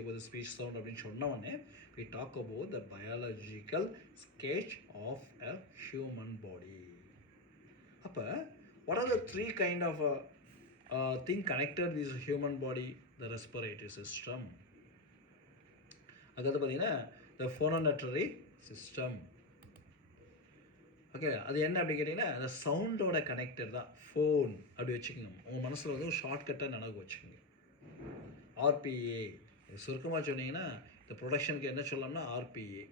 about the speech sound அப்படின்னு சொன்ன உடனே we talk about the biological sketch of a human body. அப்போ what are the three kind of thing connected this human body? The respiratory system, அதுக்கு பார்த்தீங்கன்னா the phonatory system. Okay, அது என்ன அப்படி கேட்டிங்கன்னா அந்த சவுண்டோட கனெக்டட் தான் ஃபோன் அப்படி வச்சுக்கோங்க. உங்கள் மனசில் வந்து ஒரு ஷார்ட்கட்டாக நினைவு வச்சுக்கோங்க. ஆர்பிஏ சுருக்கமாக சொன்னீங்கன்னா இந்த ப்ரொடக்ஷனுக்கு என்ன சொல்லலாம்னா ஆர்பிஏ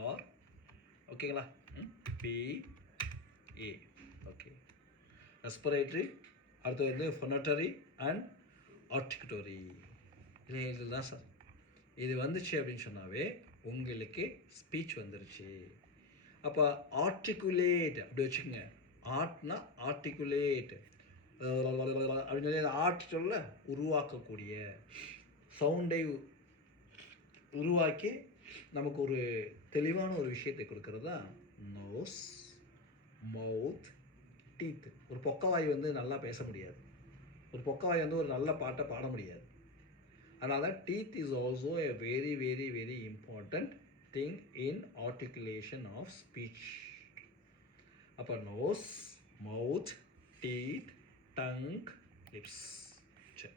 ஆர், ஓகேங்களா, பிஏ. ஓகே, ரெஸ்பிரேட்டரி, அடுத்து வந்து ஃபொனட்டரி அண்ட் ஆர்டிகுட்டரி. இதுதான் சார். இது வந்துச்சு அப்படின்னு சொன்னாவே உங்களுக்கு ஸ்பீச் வந்துருச்சு. அப்போ ஆர்டிகுலேட் அப்படி வச்சுக்கோங்க. ஆர்ட்னா ஆர்டிகுலேட் அப்படின்னு சொல்லி ஆர்ட் சொல்ல உருவாக்கக்கூடிய சவுண்டை உருவாக்கி நமக்கு ஒரு தெளிவான ஒரு விஷயத்தை கொடுக்கறது தான் நோஸ், மவுத், டீத். ஒரு பொக்கவாய் வந்து நல்லா பேச முடியாது, ஒரு பொக்கவாய் வந்து ஒரு நல்ல பாட்டை பாட முடியாது. அதனால் teeth is also a very very very important thing in articulation of speech. அப்போ நோஸ், மவுத், டீத், டங், லிப்ஸ். சரி,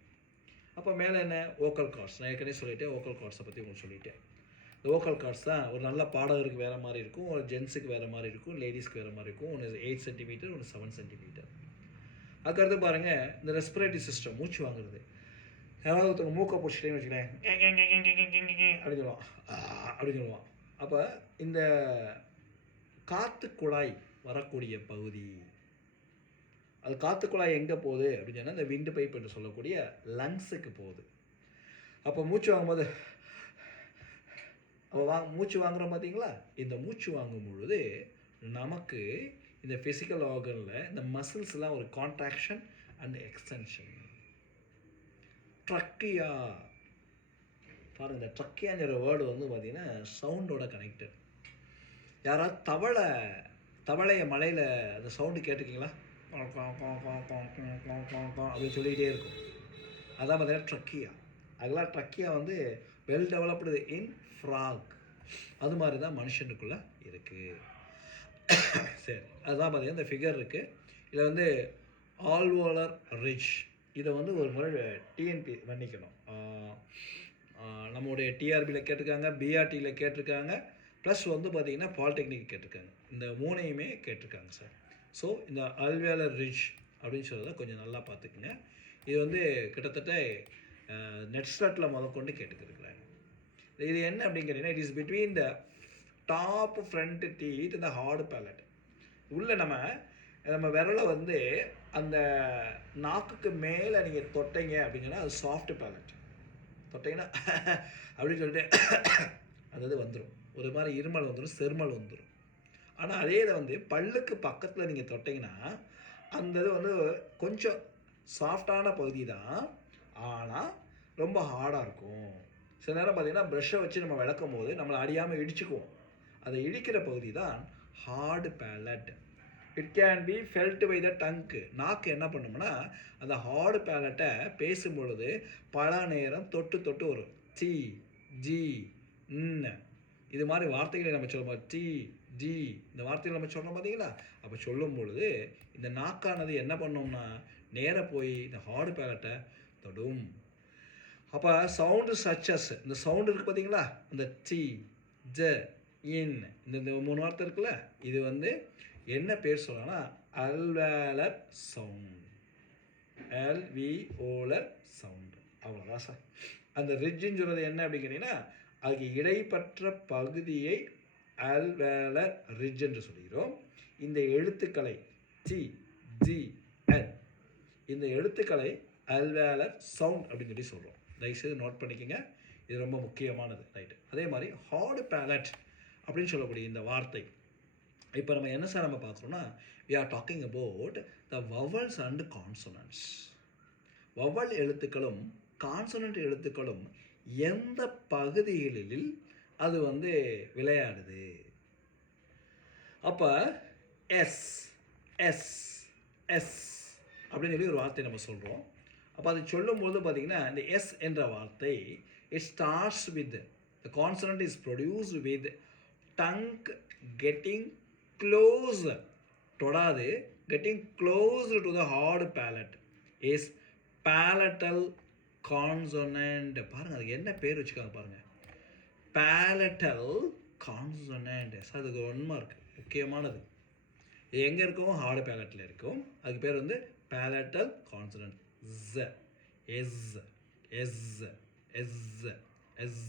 அப்போ மேலே என்ன வோக்கல் கார்ட்ஸ். நான் ஏற்கனவே சொல்லிட்டேன், வோக்கல் கார்ட்ஸை பற்றி உங்களுக்கு சொல்லிட்டேன். இந்த வோக்கல் கார்ட்ஸ் தான் ஒரு நல்ல பாடகருக்கு வேறு மாதிரி இருக்கும், ஒரு ஜென்ஸுக்கு வேறு மாதிரி இருக்கும், லேடிஸ்க்கு வேறு மாதிரி இருக்கும். ஒன்று 8 சென்டிமீட்டர், ஒன்று 7 சென்டிமீட்டர். அதுக்கடுத்து பாருங்கள் இந்த ரெஸ்பிரேட்டரி சிஸ்டம், மூச்சு வாங்குறது. யாராவது ஒருத்தவங்க மூக்கை பிடிச்சிட்டேன்னு வச்சுக்கிறேன் அப்படின்னு சொல்லுவான், அப்படின்னு சொல்லுவான். அப்போ இந்த காற்று குழாய் வரக்கூடிய பகுதி, அது காற்று குழாய் எங்கே போகுது அப்படின்னு சொன்னால் இந்த விண்டு பைப் என்று சொல்லக்கூடிய லங்ஸுக்கு போகுது. அப்போ மூச்சு வாங்கும்போது அப்போ மூச்சு வாங்குகிறோம் பார்த்தீங்களா? இந்த மூச்சு வாங்கும் பொழுது நமக்கு இந்த ஃபிசிக்கல் ஆர்கனில் இந்த மசில்ஸ்லாம் ஒரு கான்ட்ராக்ஷன் அண்ட் எக்ஸ்டென்ஷன். ட்ரக்கியா பாருங்கள், இந்த ட்ரக்கியாங்கிற வேர்டு வந்து பார்த்திங்கன்னா சவுண்டோட கனெக்டட். யாராவது தவளையை மலையில் அந்த சவுண்டு கேட்டுருக்கீங்களா? அப்படின்னு சொல்லிக்கிட்டே இருக்கும். அதான் பார்த்தீங்கன்னா ட்ரக்கியா. அதெல்லாம் ட்ரக்கியா வந்து வெல் டெவலப்டு இன் ஃப்ராக். அது மாதிரி தான் மனுஷனுக்குள்ளே இருக்குது. சரி, அதுதான் பார்த்தீங்கன்னா இந்த ஃபிகர் இருக்குது. இதில் வந்து ஆல்வோலர் ரிட்ஜ், இதை வந்து ஒரு முறை டிஎன்பி பண்ணிக்கணும். நம்முடைய டிஆர்பியில் கேட்டிருக்காங்க, பிஆர்டியில் கேட்டிருக்காங்க, ப்ளஸ் வந்து பார்த்திங்கன்னா பாலிடெக்னிக் கேட்டிருக்காங்க. இந்த மூணையுமே கேட்டிருக்காங்க சார். ஸோ இந்த அல்வேலர் ரிட்ஜ் அப்படின்னு சொல்கிறத கொஞ்சம் நல்லா பார்த்துக்குங்க. இது வந்து கிட்டத்தட்ட நெட்ஸ்லட்டில் முதற்கொண்டு கேட்டுக்கிருக்கிறாங்க. இது என்ன அப்படின்னு கேட்டிங்கன்னா, it is between the top front teeth இந்த ஹார்டு பேலட். உள்ளே நம்ம விரலை வந்து அந்த நாக்குக்கு மேலே நீங்கள் தொட்டைங்க அப்படிங்கன்னா அது சாஃப்ட் பேலட். தொட்டைங்கன்னா அப்படின்னு சொல்லிட்டு அது வந்துடும், ஒரு மாதிரி இருமல் வந்துடும், செருமல் வந்துடும். ஆனால் அதே இதை வந்து பல்லுக்கு பக்கத்தில் நீங்கள் தொட்டிங்கன்னா அந்த இது வந்து கொஞ்சம் சாஃப்டான பகுதி தான், ஆனால் ரொம்ப ஹார்டாக இருக்கும். சில நேரம் பார்த்திங்கன்னா ப்ரெஷ்ஷை வச்சு நம்ம விளக்கும் போது நம்மளை அறியாமல் இடிச்சுக்குவோம். அதை இடிக்கிற பகுதி தான் hard palate. It can be felt by the tongue. நாக்கு என்ன பண்ணோம்னா அந்த ஹார்டு பேலட்டை பேசும்பொழுது பல நேரம் தொட்டு வரும். சி, ஜி, இது மாதிரி வார்த்தைகளை நம்ம சொல்லுவோம். டி, ஜி, இந்த வார்த்தைகளை நம்ம சொல்கிறோம் பார்த்தீங்களா? அப்போ சொல்லும் பொழுது இந்த நாக்கானது என்ன பண்ணோம்னா நேராக போய் இந்த ஹார்டு பேலட்டை தொடும். அப்போ சவுண்டு சச்சஸ், இந்த சவுண்டு இருக்குது பார்த்தீங்களா, இந்த டி, ஜ, இன், இந்த 3 வார்த்தை இருக்குல்ல, இது வந்து என்ன பேர் சொல்லலாம்னா அல்வேலர் சவுண்ட், எல்விஓலர் சவுண்டு. அவ்வளோதான் சார். அந்த ரிட்ஜுன்னு சொல்கிறது என்ன அப்படின்னு கேட்டிங்கன்னா, அதுக்கு இடைப்பட்ட பகுதியை அல்வேலர் ரிட்ஜ் என்று சொல்கிறோம். இந்த எழுத்துக்களை டி, ஜி, என், இந்த எழுத்துக்களை அல்வேலர் சவுண்ட் அப்படின்னு சொல்லி சொல்கிறோம். தயவுசெய்து நோட் பண்ணிக்கோங்க, இது ரொம்ப முக்கியமானது. ரைட்டு. அதே மாதிரி ஹார்டு பேலட் அப்படின்னு சொல்லக்கூடிய இந்த வார்த்தை இப்போ நம்ம என்ன சார் நம்ம பார்க்குறோன்னா, we are talking about the vowels and consonants. Vowel எழுத்துக்களும் கான்சனன்ட் எழுத்துக்களும் எந்த பகுதிகளில் அது வந்து விளையாடுது. அப்போ எஸ், எஸ், எஸ் அப்படின்னு சொல்லி ஒரு வார்த்தை நம்ம சொல்கிறோம். அப்போ அது சொல்லும்போது பார்த்திங்கன்னா இந்த எஸ் என்ற வார்த்தை It starts with, the consonant is produced with tongue getting close, தொடாது, getting closer to the hard palate is palatal consonant. பாருங்க அதுக்கு என்ன பேர் வச்சுக்காங்க பாருங்க, palatal consonant. சார் அதுக்கு 1 மார்க் முக்கியமானது. இது எங்கே இருக்கும், ஹார்டு பேலட்டில் இருக்கும். அதுக்கு பேர் வந்து palatal consonant. z, s, s, s, s.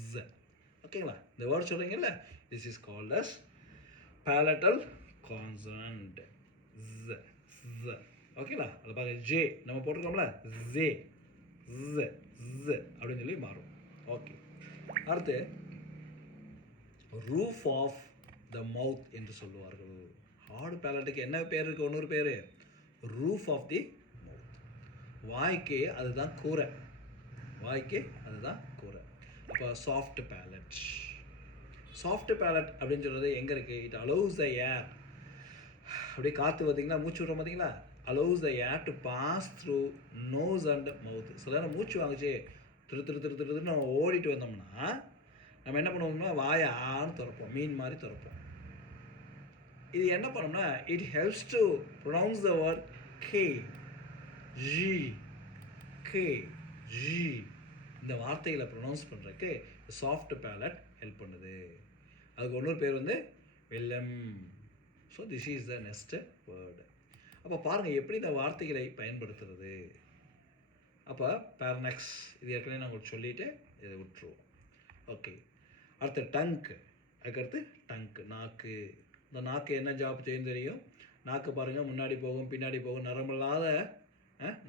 ஓகேங்களா, இந்த வேர்ட் சொல்கிறீங்கல்ல, this is called as palatal consonant. z, z. ஓகேங்களா, அதில் பாருங்க ஜே நம்ம போட்டிருக்கோம்ல, ஜே, z, z அப்படின்னு சொல்லி மாறும். ஓகே, அடுத்து ரூஃப் ஆஃப் த மவுத் என்று சொல்லுவார்கள். ஹார்டு பேலட்டுக்கு என்ன பேர் இருக்குது, இன்னொரு பேர் ரூஃப் ஆஃப் தி மவுத். வாய்க்கு அதுதான் கூரை, வாய்க்கு அதுதான் கூரை. இப்போ சாஃப்ட் பேலட், சாஃப்ட் பேலட் அப்படின்னு சொல்கிறது எங்கே இருக்குது, இட் அலோவ்ஸ் த ஏர், அப்படியே காற்று பார்த்தீங்கன்னா மூச்சு விட்றோம் பார்த்தீங்களா, allows the air to pass through nose and mouth. சில நேரம் மூச்சு வாங்கிச்சு திருன்னு நம்ம ஓடிட்டு வந்தோம்னா நம்ம என்ன பண்ணுவோம்னா வாயை ஆன்னு திறப்போம், மீன் மாதிரி திறப்போம். இது என்ன பண்ணோம்னா, it helps to pronounce the word K, G, K, G. இந்த வார்த்தைகளை ப்ரொனவுன்ஸ் பண்ணுறதுக்கு சாஃப்ட் பேலட் ஹெல்ப் பண்ணுது. அதுக்கு இன்னொரு பேர் வந்து வெல்லம். So this is the next word. அப்போ பாருங்கள் எப்படி இந்த வார்த்தைகளை பயன்படுத்துறது. அப்போ பேரனெக்ஸ் இது ஏற்கனவே நான் உங்களுக்கு சொல்லிவிட்டு இதை விட்டுருவோம். ஓகே, அடுத்து டங்க், அதுக்கடுத்து டங்க் நாக்கு. இந்த நாக்கு என்ன ஜாப் செய்யும் தெரியும், நாக்கு பாருங்கள் முன்னாடி போகும் பின்னாடி போகும், நரம்பில்லாத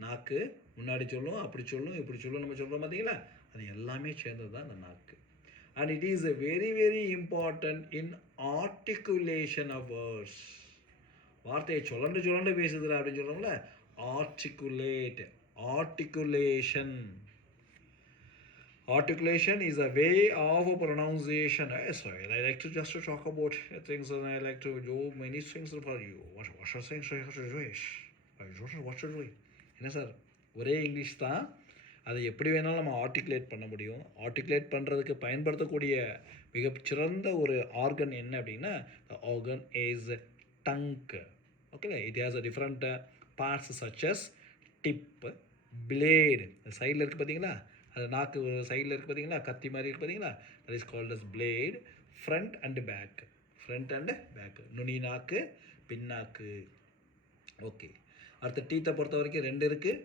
நாக்கு முன்னாடி சொல்லும் அப்படி சொல்லும் இப்படி சொல்லும் நம்ம சொல்கிறோம் பார்த்தீங்களா, அது எல்லாமே சேர்ந்தது தான் இந்த நாக்கு. And it is a very very important in articulation of words. வார்த்தையை சொல்லண்டு பேசுதுல அப்படின்னு சொல்கிறோம்ல, articulate, articulation. Articulation is a way of pronunciation. Sorry, I like to just to talk about things and I like to do many things for you. What are things I have to do? What to do? என்ன sir ஒரே English தான், அதை எப்படி வேணாலும் நம்ம articulate பண்ண முடியும். Articulate பண்ணுறதுக்கு பயன்படுத்தக்கூடிய மிகச்சிறந்த ஒரு ஆர்கன் என்ன அப்படின்னா, the organ is tongue. ஓகேங்களா, it has a different parts such as tip, blade, சைடில் இருக்குது பார்த்தீங்களா, அது நாக்கு ஒரு சைடில் இருக்குது பார்த்தீங்களா, கத்தி மாதிரி இருக்குது பார்த்தீங்களா, that is called as blade. Front and back, front and back, நுனி நாக்கு பின்னாக்கு. ஓகே, அடுத்த டீத்தை பொறுத்த வரைக்கும் 2 இருக்குது,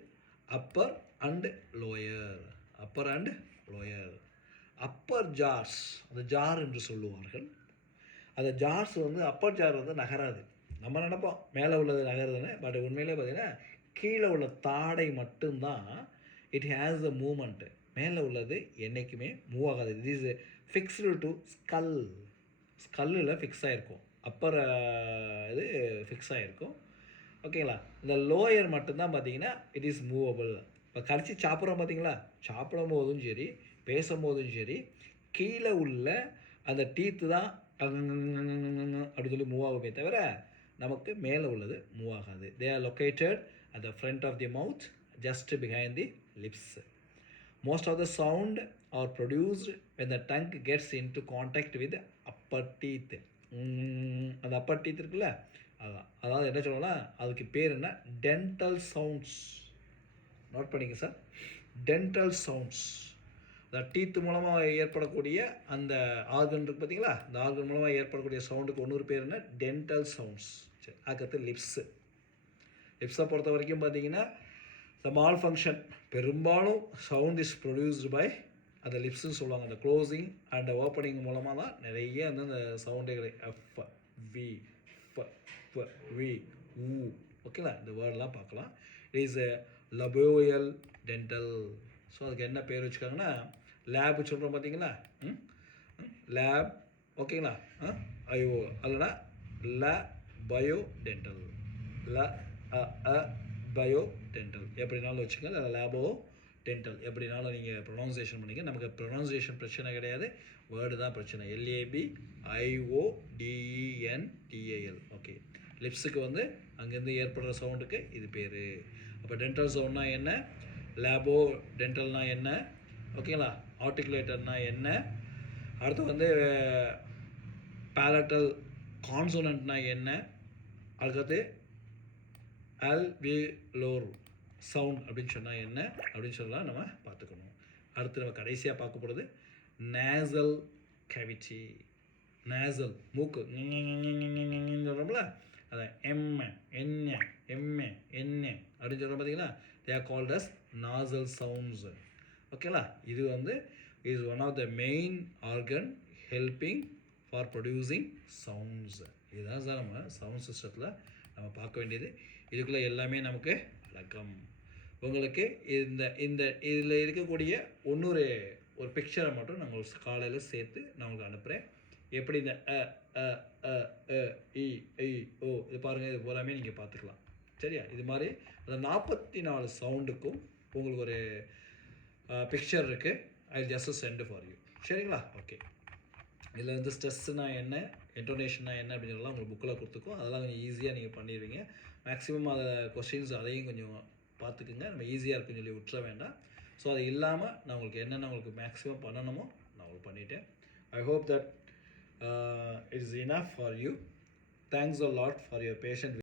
upper and lower, upper and lower. Upper ஜார்ஸ், அந்த ஜார் என்று சொல்லுவார்கள். அந்த ஜார்ஸ் வந்து அப்பர் ஜார் வந்து நகராது. நம்ம நினைப்போம் மேலே உள்ளது நகருதுன்னு, பட் உண்மையிலே பார்த்தீங்கன்னா கீழே உள்ள தாடை மட்டும்தான் இட் ஹேஸ் த மூமெண்ட். மேலே உள்ளது என்றைக்குமே மூவ் ஆகாது. It is fixed to skull, ஸ்கல்லில் ஃபிக்ஸ் ஆகிருக்கும், அப்பர் இது ஃபிக்ஸ் ஆகிருக்கும். ஓகேங்களா, இந்த லோயர் மட்டும்தான் பார்த்தீங்கன்னா இட் இஸ் மூவபிள். இப்போ கடிச்சு சாப்பிட்றோம் பார்த்தீங்களா, சாப்பிடும் போதும் சரி பேசும்போதும் சரி கீழே உள்ள அந்த டீத்து தான் அப்படி சொல்லி மூவ் ஆகுமே தவிர நமக்கு மேலே உள்ளது மூவ் ஆகாது. They are located at the front of the mouth, just behind the lips. Most of the sound are produced when the tongue gets into contact with the upper teeth. அந்த Appar teeth இருக்குல்ல, அதான், அதாவது என்ன சொல்லலாம், அதுக்கு பேர் என்ன, டென்டல் சவுண்ட்ஸ். நோட் பண்ணிங்க சார், டென்டல் சவுண்ட்ஸ். அந்த டீத்து மூலமாக ஏற்படக்கூடிய அந்த ஆர்கன் இருக்குது பார்த்தீங்களா, அந்த ஆர்கன் மூலமாக ஏற்படக்கூடிய சவுண்டுக்கு இன்னொரு பேர் என்ன, டென்டல் சவுண்ட்ஸ். சரி, அதுக்கடுத்து லிப்ஸு. லிப்ஸை பொறுத்த வரைக்கும் பார்த்தீங்கன்னா த மால் ஃபங்க்ஷன் பெரும்பாலும் சவுண்ட் இஸ் ப்ரொடியூஸ்டு பை அந்த லிப்ஸுன்னு சொல்லுவாங்க. அந்த க்ளோசிங் அண்ட் ஓப்பனிங் மூலமாக தான் நிறைய வந்து அந்த சவுண்டுகளை எஃப், வி, ஃப, ஃப, வி, ஊ, ஓகேங்களா, இந்த வேர்டெலாம் பார்க்கலாம். It is a labio dental. So அதுக்கு என்ன பேர் வச்சுக்காங்கன்னா, லேப் சொல்கிறோம் பார்த்தீங்களா, லேப், ஓகேங்களா, ஐயோ அல்லனா ல பயோ டென்டல், ல பயோ டென்டல் எப்படினாலும் வச்சுக்கோங்க, இல்லை லேபோ டென்டல் எப்படினாலும் நீங்கள் ப்ரொனவுன்சியேஷன் பண்ணிங்க. நமக்கு ப்ரொனவுன்சியேஷன் பிரச்சனை கிடையாது, வேர்டு தான் பிரச்சனை. LABIODENTAL. ஓகே, லிப்ஸுக்கு வந்து அங்கேருந்து ஏற்படுற சவுண்டுக்கு இது பேர். அப்போ டென்டல் சவுண்ட்னா என்ன, லேபோ டென்டல்னா என்ன, ஓகேங்களா, ஆர்டிகுலேட்டர்னா என்ன, அடுத்து வந்து பேலட்டல் கான்சோனன்ட்னா என்ன, அதுக்கடுத்து அல்வியோலர் சவுண்ட் அப்படின்னு சொன்னால் என்ன அப்படின்னு சொல்லலாம் நம்ம பார்த்துக்கணும். அடுத்து நம்ம கடைசியாக பார்க்க போகிறது நேசல் கேவிட்டி. நேசல் மூக்கு சொல்கிறோம்ல, அதை எம்ம என்ன எம்ம என்ன அப்படின்னு சொல்கிறோம் பார்த்தீங்களா, they are called as nasal sounds. ஓகேங்களா, இது வந்து is one of the main organ helping for producing sounds. இதுதான் சார் நம்ம சவுண்ட் சிஸ்டத்தில் நம்ம பார்க்க வேண்டியது. இதுக்குள்ளே எல்லாமே நமக்கு அடக்கம். உங்களுக்கு இந்த இந்த இதில் இருக்கக்கூடிய ஒரு பிக்சரை மட்டும் நான் உங்களுக்கு காலையில் சேர்த்து நான் உங்களுக்கு அனுப்புகிறேன். எப்படி இந்த அ அ அ அ இ ஐ ஓ இது பாருங்கள், இது பூராமே நீங்கள் பார்த்துக்கலாம். சரியா, இது மாதிரி அந்த 44 சவுண்டுக்கும் உங்களுக்கு ஒரு பிக்சர் இருக்குது. I just sent for you. சரிங்களா, ஓகே. இதில் வந்து ஸ்ட்ரெஸ்ஸுனா என்ன, இன்டோனேஷன்னா என்ன அப்படிங்கிறதெல்லாம் உங்களுக்கு புக்கில் கொடுத்துருக்கோம். அதெல்லாம் கொஞ்சம் ஈஸியாக நீங்கள் பண்ணிடுவீங்க. மேக்ஸிமம் அதை கொஸ்டின்ஸ் அதையும் கொஞ்சம் பார்த்துக்குங்க. நம்ம ஈஸியாக இருக்குன்னு சொல்லி விட்டுற வேண்டாம். ஸோ அது இல்லாமல் நான் உங்களுக்கு என்னென்ன உங்களுக்கு மேக்ஸிமம் பண்ணணுமோ நான் உங்களுக்கு பண்ணிவிட்டேன். I hope that it's enough for you. Thanks a lot for your patient.